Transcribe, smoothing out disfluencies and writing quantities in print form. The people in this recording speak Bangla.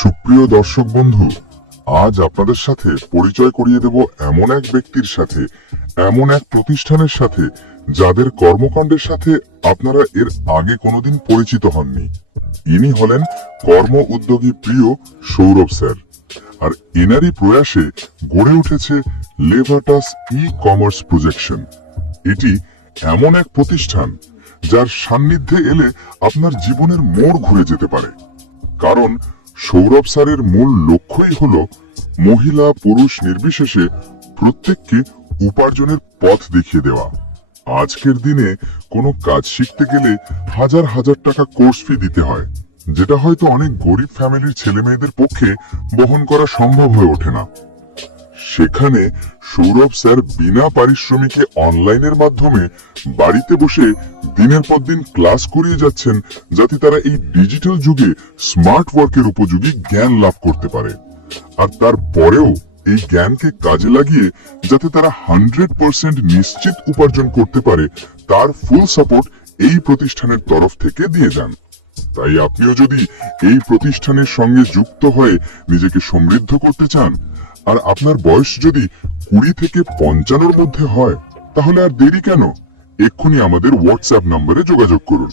সুপ্রিয় দর্শক বন্ধু, আজ আপনাদের সাথে পরিচয় করিয়ে দেব এমন এক ব্যক্তির সাথে, এমন এক প্রতিষ্ঠানের সাথে যাদের কর্মকাণ্ডের সাথে আপনারা এর আগে কোনোদিন পরিচিত হননি। ইনি হলেন কর্ম উদ্যোগী প্রিয় সৌরভ স্যার। আর এনারই প্রয়াসে গড়ে উঠেছে লেভাটাস ই-কমার্স প্রজেকশন। এটি এমন এক প্রতিষ্ঠান যার সান্নিধ্যে এলে আপনার জীবনের মোড় ঘুরে যেতে পারে। কারণ সৌরভ স্যারের মূল লক্ষ্যই হলো মহিলা পুরুষ নির্বিশেষে প্রত্যেককে উপার্জনের পথ দেখিয়ে দেওয়া। আজকের দিনে কোনো কাজ শিখতে গেলে হাজার হাজার টাকা কোর্স ফি দিতে হয়, যেটা হয়তো অনেক গরিব ফ্যামিলির ছেলে মেয়েদের পক্ষে বহন করা সম্ভব হয়ে ওঠে না। সেখানে সৌরভ স্যার বিনা পারিশ্রমিকে অনলাইনের মাধ্যমে বাড়িতে বসে দিনের পর দিন ক্লাস করিয়ে যাচ্ছেন, যাতে তারা এই ডিজিটাল যুগে স্মার্ট ওয়ার্কের উপযোগী জ্ঞান লাভ করতে পারে। আর তারপরেও এই জ্ঞানকে কাজে লাগিয়ে যাতে তারা 100% নিশ্চিত উপার্জন করতে পারে, তার ফুল সাপোর্ট এই প্রতিষ্ঠানের তরফ থেকে দিয়ে যান। তাই আপনিও যদি এই প্রতিষ্ঠানের সঙ্গে যুক্ত হয়ে নিজেকে সমৃদ্ধ করতে চান, আর আপনার বয়স যদি 20 থেকে 55 মধ্যে হয়, তাহলে আর দেরি কেন? এক্ষুনি আমাদের হোয়াটসঅ্যাপ নম্বরে যোগাযোগ করুন।